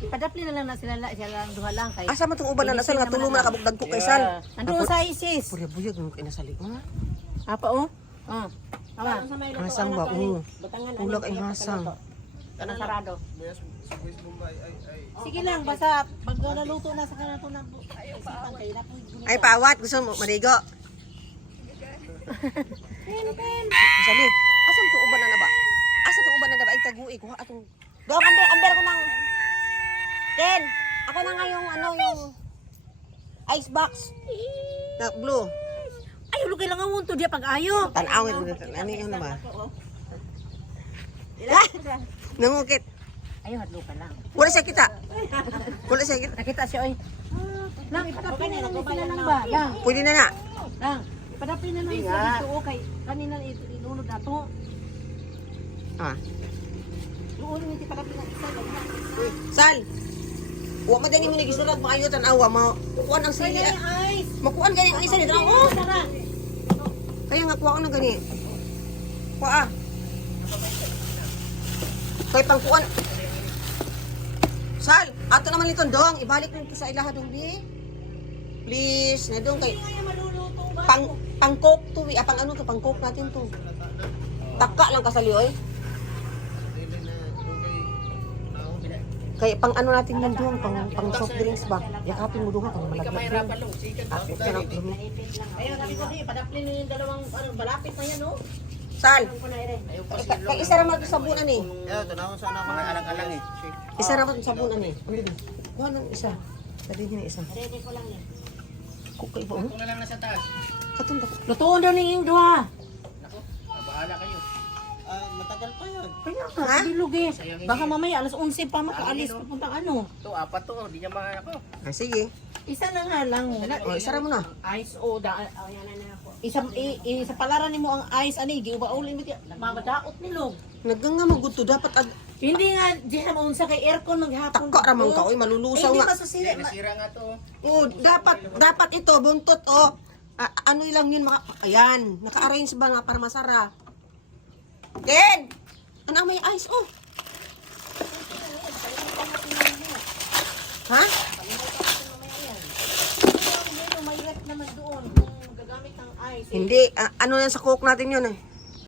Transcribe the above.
Ipadapli na lang na sila lang duha lang kay. Asa man tong uban na nasal nga tulong na kabugdag ko kay Sal. Nandoon sa ISIS. Puri buyag mo kay nasali ko. Apa oh? Ah. Tama. Hasang ba? Pula kay hasang. Kanang sarado. Sige lang basta pag naluto na sa kanato na isipan kay na po. Ay paawat gusto mo marigo. Sali. Asa tong uban na ba? Asa tong uban na ba ay tagui ko atong. Do amber ko nang Ken, ako na nga yung yung ice box. Na blue. Ay ulo kailangan mo to dia pag-ayo. Tan-awit mo dito. Ano yun naman? Nangukit. Ayo hadlo ka lang. Wala siya kita. Wala siya kita. Nakita siya oy. Lang ipadapli na lang sila lang ba? Lang. Pwede na na. Lang. Ipadapli na lang sila dito kay kanina inunod nato. Ah. Luon ni ipadapli na isa. Sal. Wa madani mo ni gisulod maayo tan-awa mo. Kuan ang sili. Makuan gani ang isa ni tanaw. Oh. Kaya nga kuha ko na gani. Kuha. Kay pangkuan. Sal, ato naman nito dong, ibalik mo sa ilaha dong bi. Please, na dong kay pangkok to, pang ano to, pangkok natin to. Taka lang kasali oy. Kaya pang ano natin yan doon, pang soft drinks ba? Yakapin mo doon kung malaglag doon. Ako ka lang dumi. Ayun, sabi ko di, padapli na yung dalawang balapit na yan, oh. Sal, kay isa naman ito sabunan eh. Ayaw, tanawin sana mga alang-alang eh. Isa naman ito sabunan eh. Kuha ng isa. Sabi niya isa. Ready ko lang yan. Kukay ba? Kung na lang nasa taas. Katong Lutuon daw ni yung duha. Naku, bahala kayo. Matagal pa yun. Kaya nga, bilog eh. Baka mamaya, alas 11 pa makaalis, papuntang ano. Ito, apat to. Di niya mga ako. Ah, sige. Isa na nga lang. O, isara mo na. Ice o da. Isa palaran mo ang ice ani giubaulin mo mamadaot nilog. Naganga maguto dapat Hindi nga di sa maunsa kay aircon maghapon. taka ra man ka oy malulusaw Hindi nga. masusira. Nasira nga to. Oh, dapat ito buntot oh. Ano lang yun ayan, naka-arrange ba nga para masara. Ken! Ano may ice oh? Ha? May rep naman doon kung gagamit ng ice. Hindi, ano yan sa coke natin yun eh.